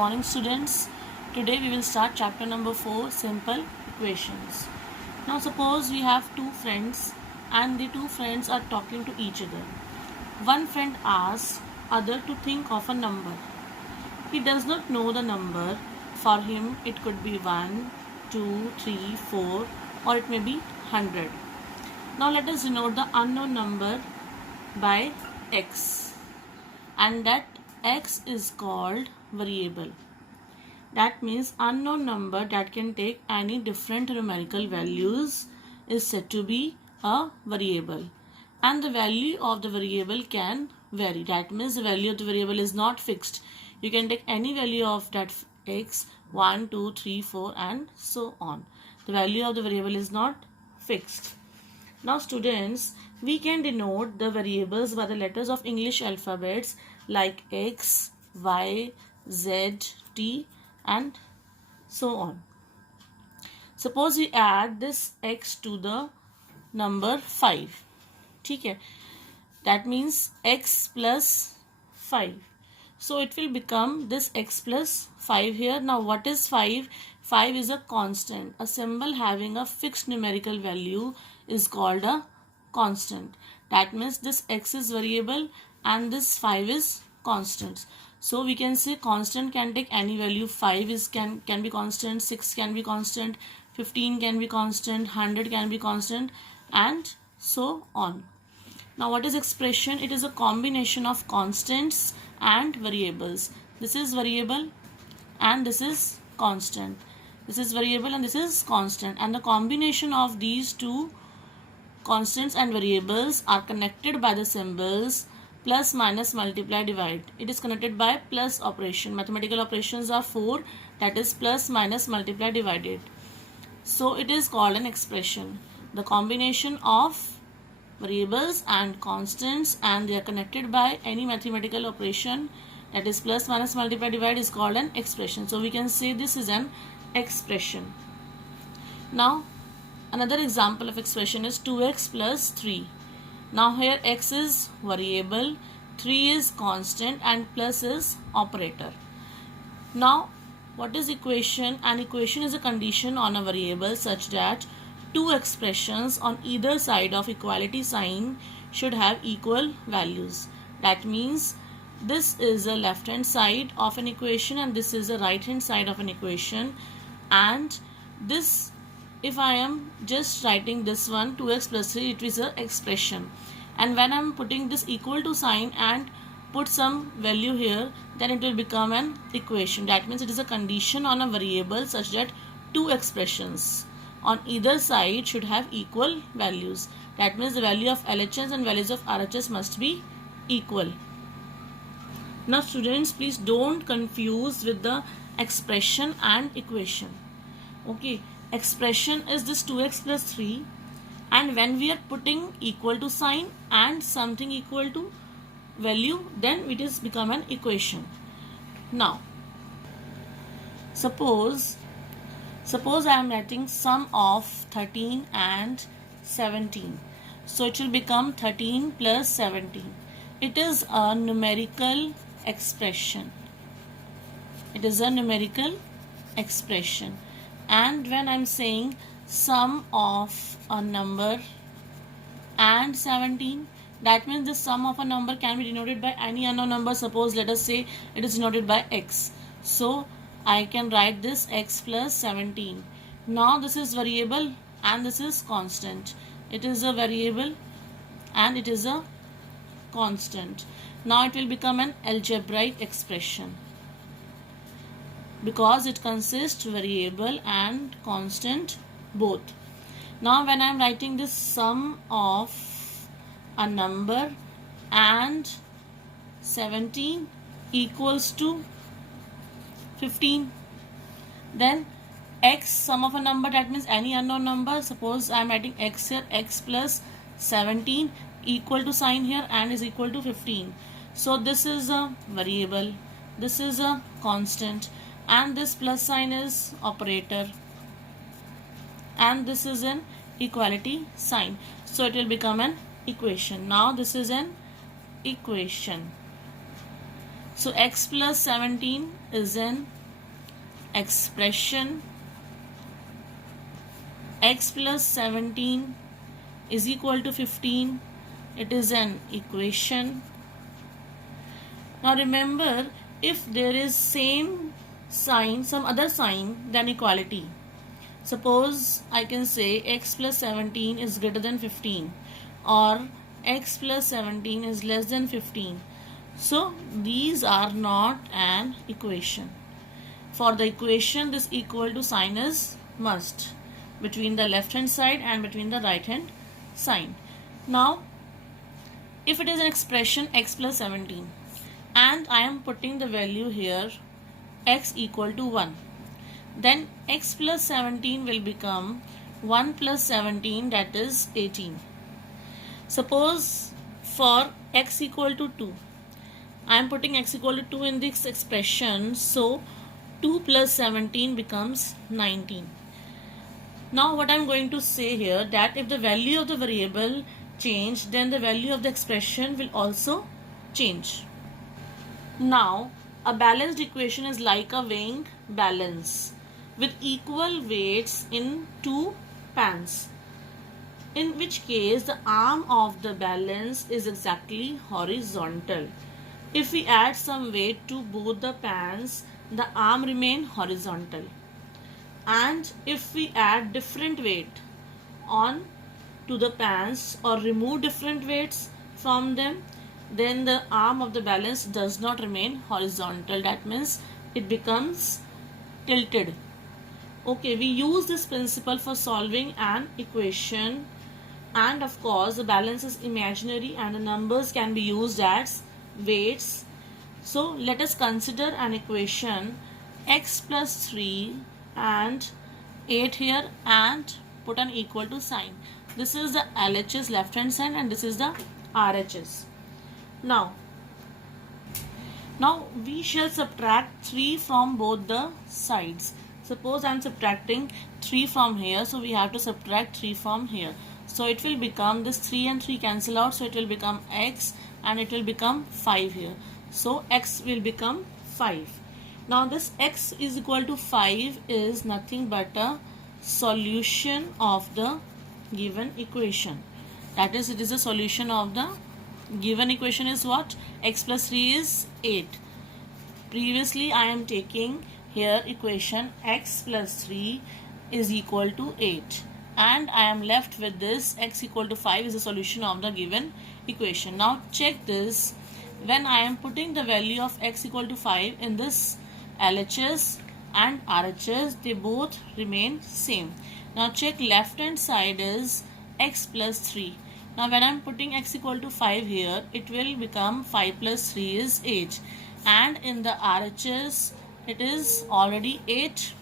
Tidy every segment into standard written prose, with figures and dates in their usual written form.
morning, students. Today we will start chapter number 4, simple equations. Now suppose we have two friends and the two friends are talking to each other. One friend asks other to think of a number. He does not know the number. For him it could be 1, 2, 3, 4 or it may be 100. Now let us denote the unknown number by x, and that x is called variable. That means unknown number that can take any different numerical values is said to be a variable, and the value of the variable can vary. That means the value of the variable is not fixed. You can take any value of that x, 1, 2, 3, 4 and so on. The value of the variable is not fixed. Now students, we can denote the variables by the letters of English alphabets like X, Y, Z, T and so on. Suppose we add this X to the number 5. Okay? That means X plus 5. So it will become this X plus 5 here. Now what is 5? 5 is a constant. A symbol having a fixed numerical value is called a constant. That means this X is variable and this 5 is constant. So we can say constant can take any value. 5 is can be constant, 6 can be constant, 15 can be constant, 100 can be constant and so on. Now what is expression? It is a combination of constants and variables. This is variable and this is constant. This is variable and this is constant, and the combination of these two constants and variables are connected by the symbols plus, minus, multiply, divide. It is connected by plus operation. Mathematical operations are 4, that is plus, minus, multiply, divided. So it is called an expression. The combination of variables and constants and they are connected by any mathematical operation, that is plus, minus, multiply, divide, is called an expression. So we can say this is an expression. Now another example of expression is 2x plus 3. Now here x is variable, 3 is constant and plus is operator. Now what is equation? An equation is a condition on a variable such that two expressions on either side of equality sign should have equal values. That means this is the left hand side of an equation and this is the right hand side of an equation, and this, if I am just writing this one 2x plus 3, it is an expression, and when I am putting this equal to sign and put some value here, then it will become an equation. That means it is a condition on a variable such that two expressions on either side should have equal values. That means the value of LHS and values of RHS must be equal. Now students, please don't confuse with the expression and equation. Okay, expression is this 2x plus 3, and when we are putting equal to sign and something equal to value, then it is become an equation. Now suppose I am writing sum of 13 and 17. So it will become 13 plus 17. It is a numerical expression. It is a numerical expression. And when I am saying sum of a number and 17, that means the sum of a number can be denoted by any unknown number. Suppose let us say it is denoted by x. So I can write this x plus 17. Now this is variable and this is constant. It is a variable and it is a constant. Now it will become an algebraic expression because it consists variable and constant both. Now when I am writing this sum of a number and 17 equals to 15, then x, sum of a number, that means any unknown number. Suppose I am writing x here, x plus 17 equal to sign here and is equal to 15. So this is a variable, this is a constant, and this plus sign is operator, and this is an equality sign. So it will become an equation. Now this is an equation. So x plus 17 is an expression. X plus 17 is equal to 15. It is an equation. Now remember, if there is same sign, some other sign, then equality. Suppose I can say x plus 17 is greater than 15 or x plus 17 is less than 15. So these are not an equation. For the equation, this equal to sign is must between the left hand side and between the right hand side. Now if it is an expression x plus 17 and I am putting the value here x equal to 1, then x plus 17 will become 1 plus 17, that is 18. Suppose for x equal to 2, I am putting x equal to 2 in this expression, so 2 plus 17 becomes 19. Now what I am going to say here, that if the value of the variable change, then the value of the expression will also change. Now a balanced equation is like a weighing balance with equal weights in two pans, in which case the arm of the balance is exactly horizontal. If we add some weight to both the pans, the arm remain horizontal, and if we add different weight on to the pans or remove different weights from them, then the arm of the balance does not remain horizontal. That means it becomes tilted. Okay, we use this principle for solving an equation, and of course the balance is imaginary and the numbers can be used as weights. So let us consider an equation x plus 3 and 8 here and put an equal to sign. This is the LHS left hand side and this is the RHS. Now we shall subtract 3 from both the sides. Suppose I am subtracting 3 from here, so we have to subtract 3 from here. So it will become, this 3 and 3 cancel out, so it will become x and it will become 5 here. So x will become 5. Now this x is equal to 5 is nothing but a solution of the given equation. That is, it is a solution of the given equation is what? X plus 3 is 8. Previously I am taking here equation x plus 3 is equal to 8 and I am left with this x equal to 5 is a solution of the given equation. Now check this, when I am putting the value of x equal to 5 in this LHS and RHS, they both remain same. Now check, left hand side is x plus 3. Now when I am putting x equal to 5 here, it will become 5 plus 3 is 8, and in the RHS it is already 8.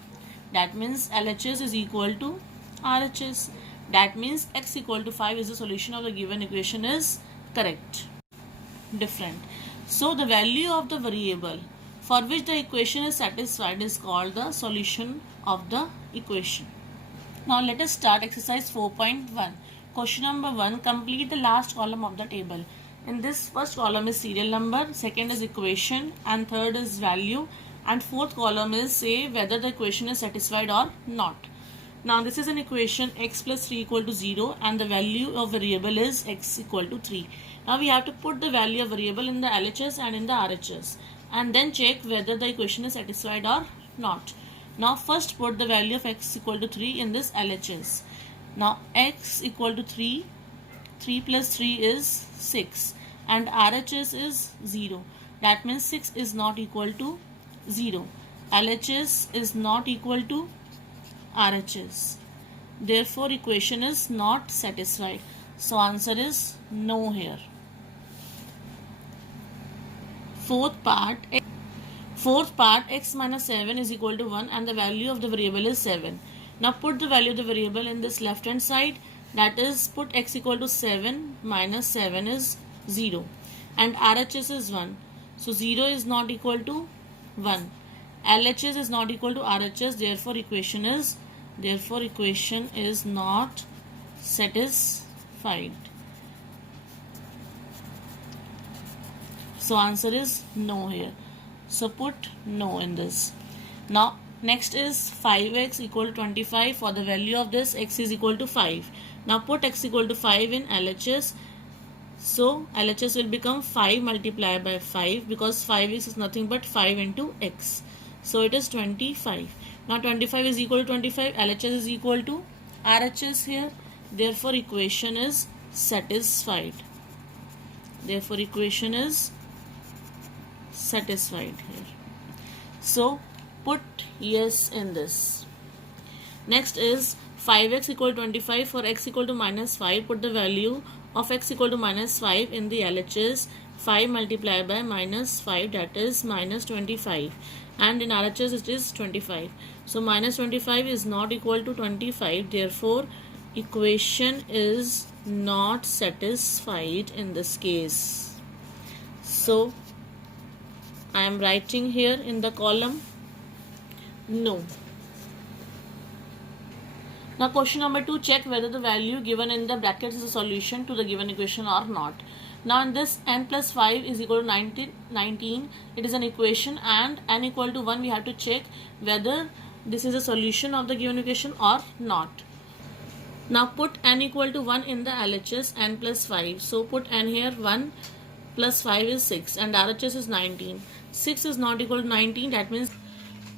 That means LHS is equal to RHS. That means x equal to 5 is the solution of the given equation is correct. Different. So the value of the variable for which the equation is satisfied is called the solution of the equation. Now let us start exercise 4.1. Question number 1. Complete the last column of the table. In this, first column is serial number, second is equation, and third is value, and fourth column is say whether the equation is satisfied or not. Now this is an equation x plus 3 equal to 0 and the value of variable is x equal to 3. Now we have to put the value of variable in the LHS and in the RHS and then check whether the equation is satisfied or not. Now first put the value of x equal to 3 in this LHS. Now x equal to 3, 3 plus 3 is 6 and RHS is 0. That means 6 is not equal to 0. LHS is not equal to RHS. Therefore equation is not satisfied. So answer is no here. Fourth part x minus 7 is equal to 1 and the value of the variable is 7. Now put the value of the variable in this left hand side, that is put x equal to 7 minus 7 is 0 and RHS is 1. So 0 is not equal to 1. LHS is not equal to RHS, therefore equation is not satisfied. So answer is no here. So put no in this. Now next is 5x equal to 25. For the value of this, x is equal to 5. Now put x equal to 5 in LHS. So LHS will become 5 multiplied by 5, because 5x is nothing but 5 into x. So it is 25. Now 25 is equal to 25. LHS is equal to RHS here. Therefore equation is satisfied. Therefore equation is satisfied here. So put yes in this. Next is 5x equal to 25. For x equal to minus 5, put the value of x equal to minus 5 in the LHS. 5 multiplied by minus 5, that is minus 25, and in RHS it is 25. So minus 25 is not equal to 25. Therefore equation is not satisfied in this case. So I am writing here in the column no. Now question number 2, check whether the value given in the brackets is a solution to the given equation or not. Now in this n plus 5 is equal to 19, it is an equation, and n equal to 1, we have to check whether this is a solution of the given equation or not. Now put n equal to 1 in the LHS, n plus 5. So put n here, 1 plus 5 is 6, and RHS is 19. 6 is not equal to 19, that means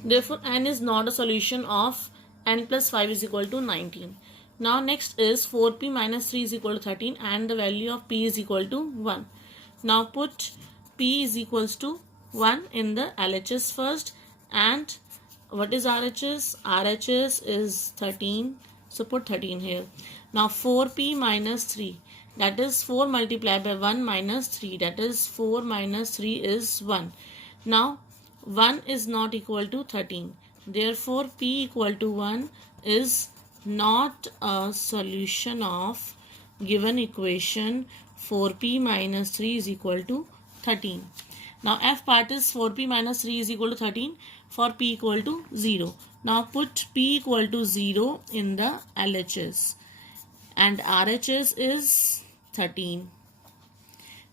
therefore n is not a solution of n plus 5 is equal to 19. Now next is 4p minus 3 is equal to 13, and the value of p is equal to 1. Now put p is equals to 1 in the LHS first, and what is RHS? RHS is 13, so put 13 here. Now 4p minus 3, that is 4 multiplied by 1 minus 3, that is 4 minus 3 is 1. Now 1 is not equal to 13. Therefore p equal to 1 is not a solution of given equation 4p minus 3 is equal to 13. Now f part is 4p minus 3 is equal to 13 for p equal to 0. Now put p equal to 0 in the LHS, and RHS is 13.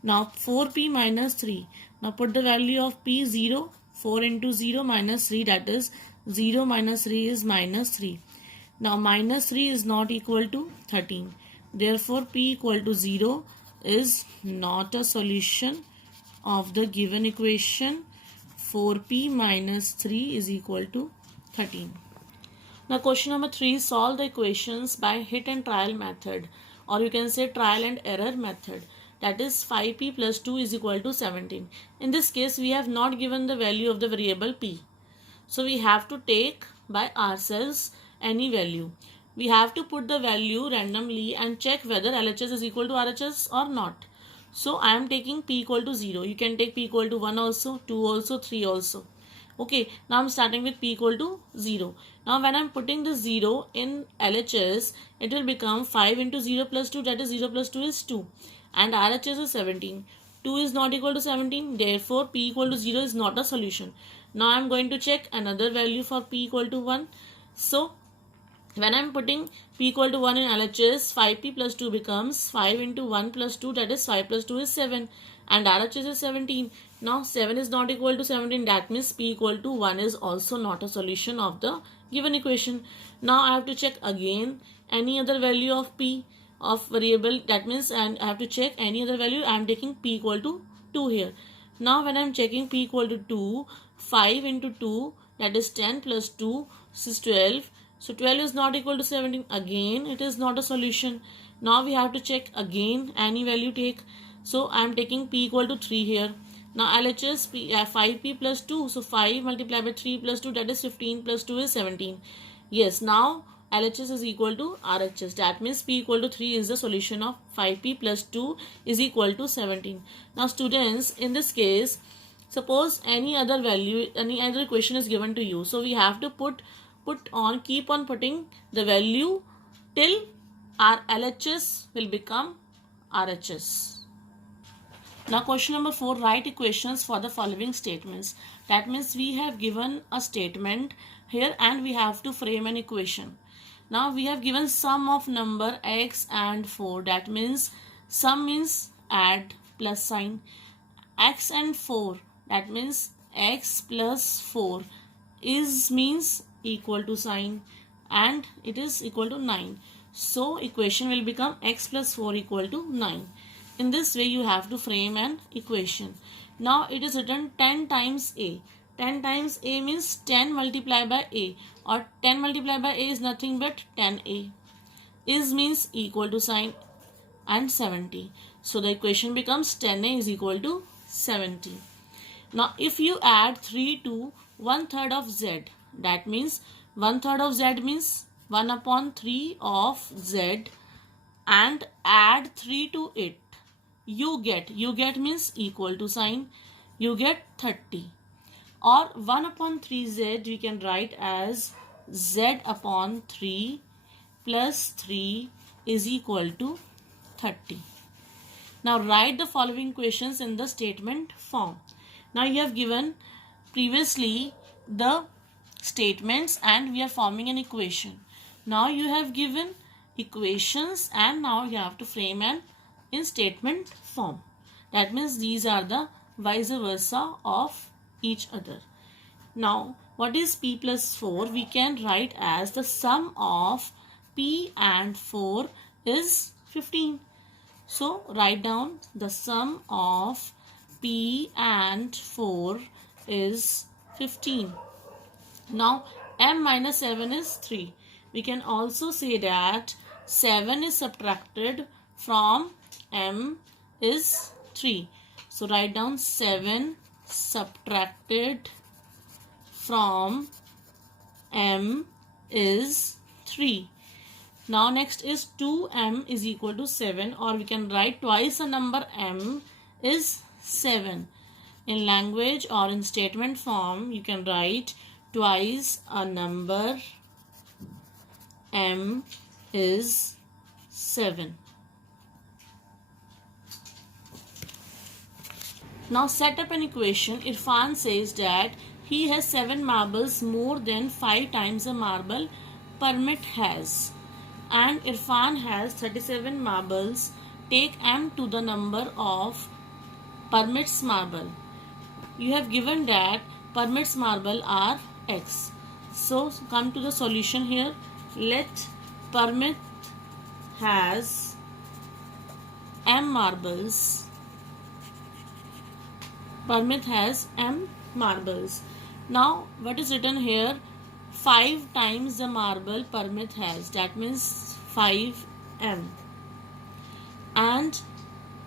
Now 4p minus 3. Now put the value of p 0. 4 into 0 minus 3, that is 0 minus 3 is minus 3. Now minus 3 is not equal to 13. Therefore p equal to 0 is not a solution of the given equation 4p minus 3 is equal to 13. Now question number 3, solve the equations by hit and trial method, or you can say trial and error method. That is 5p plus 2 is equal to 17. In this case we have not given the value of the variable p. So we have to take by ourselves any value. We have to put the value randomly and check whether LHS is equal to RHS or not. So I am taking p equal to 0. You can take p equal to 1 also, 2 also, 3 also. Okay, now I am starting with p equal to 0. Now when I am putting the 0 in LHS, it will become 5 into 0 plus 2, that is 0 plus 2 is 2. And RHS is 17. 2 is not equal to 17. Therefore p equal to 0 is not a solution. Now I am going to check another value for p equal to 1. So when I am putting p equal to 1 in LHS, 5p plus 2 becomes 5 into 1 plus 2, that is 5 plus 2 is 7, and RHS is 17. Now 7 is not equal to 17, that means p equal to 1 is also not a solution of the given equation. Now I have to check again any other value of p of variable, that means, and I have to check any other value. I am taking p equal to 2 here. Now when I am checking p equal to 2, 5 into 2, that is 10 plus 2, this is 12. So 12 is not equal to 17. Again it is not a solution. Now we have to check again any value take. So I am taking p equal to 3 here. Now LHS 5p plus 2. So 5 multiplied by 3 plus 2, that is 15 plus 2 is 17. Yes, now LHS is equal to RHS. That means p equal to 3 is the solution of 5p plus 2 is equal to 17. Now students, in this case, suppose any other value, any other equation is given to you. So we have to keep on putting the value till our LHS will become RHS. Now question number 4, write equations for the following statements. That means we have given a statement here and we have to frame an equation. Now we have given sum of number x and 4. That means sum means add plus sign. X and 4, that means x plus 4 is means equal to sign, and it is equal to 9. So equation will become x plus 4 equal to 9. In this way you have to frame an equation. Now it is written 10 times a. 10 times a means 10 multiplied by a, or 10 multiplied by a is nothing but 10a. Is means equal to sign and 70. So the equation becomes 10a is equal to 70. Now if you add 3 to 1/3 of z, that means 1/3 of z means 1 upon 3 of z, and add 3 to it, you get means equal to sign, you get 30. Or 1 upon 3z we can write as z upon 3 plus 3 is equal to 30. Now write the following questions in the statement form. Now you have given previously the statements and we are forming an equation. Now you have given equations and now you have to frame an in statement form. That means these are the vice versa of each other. Now what is p plus 4? We can write as the sum of p and 4 is 15. So write down the sum of p and 4 is 15. Now m minus 7 is 3. We can also say that 7 is subtracted from m is 3. So write down 7 subtracted from m is 3. Now next is 2m is equal to 7, or we can write twice a number m is 7. In language or in statement form you can write twice a number m is 7. Now set up an equation. Irfan says that he has 7 marbles more than 5 times the marble Permit has, and Irfan has 37 marbles. Take m to the number of Permit's marble. You have given that Permit's marble are x. So come to the solution here. Let Permit has m marbles. Permit has m marbles. Now what is written here? 5 times the marble Permit has. That means 5m. And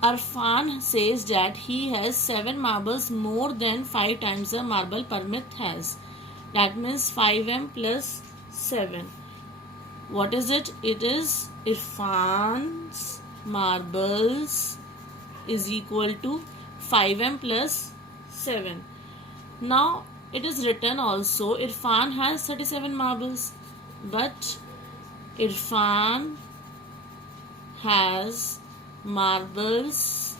Irfan says that he has 7 marbles more than 5 times the marble Permit has. That means 5m plus 7. What is it? It is Irfan's marbles is equal to 5m plus 7. Now it is written also Irfan has 37 marbles, but Irfan has marbles,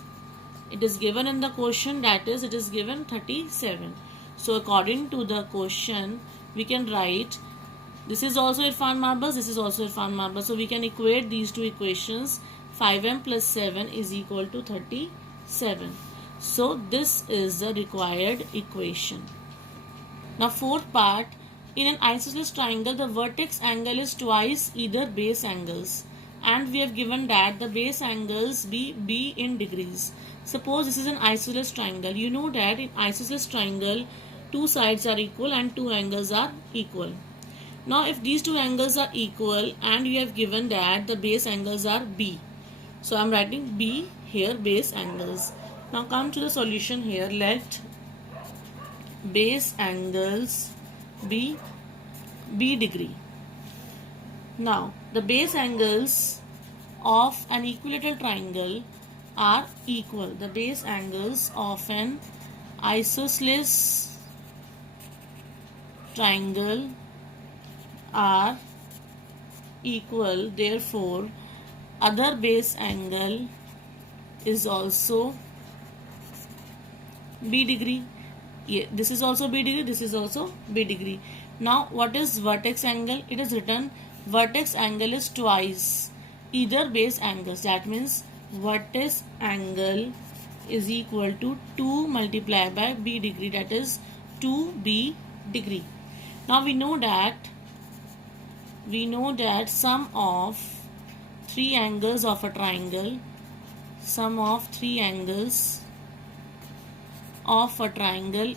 it is given in the question, that is it is given 37. So according to the question we can write this is also Irfan marbles, this is also Irfan marbles. So we can equate these two equations. 5m plus 7 is equal to 37. So this is the required equation. Now fourth part, in an isosceles triangle the vertex angle is twice either base angles, and we have given that the base angles be in degrees. Suppose this is an isosceles triangle. You know that in isosceles triangle 2 sides are equal and 2 angles are equal. Now if these 2 angles are equal and you have given that the base angles are b, so I am writing b here, base angles. Now come to the solution here. Let base angles be b degree. Now the base angles of an equilateral triangle are equal. The base angles of an isosceles triangle are equal. Therefore other base angle is also b degree. This is also b degree, this is also b degree. Now what is vertex angle? It is written vertex angle is twice either base angles. That means vertex angle is equal to 2 multiplied by b degree, that is 2b degree. Now we know that sum of three angles of a triangle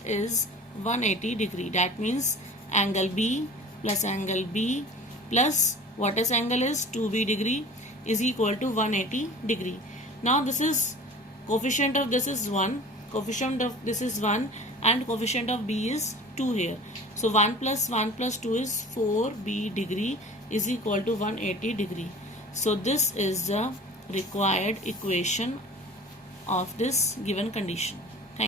is 180 degree. That means angle B plus angle B plus what is angle is 2b degree is equal to 180 degree. Now this is coefficient of this is 1, coefficient of this is 1, and coefficient of B is 2 here. So 1 plus 1 plus 2 is 4b degree is equal to 180 degree. So this is the required equation of this given condition.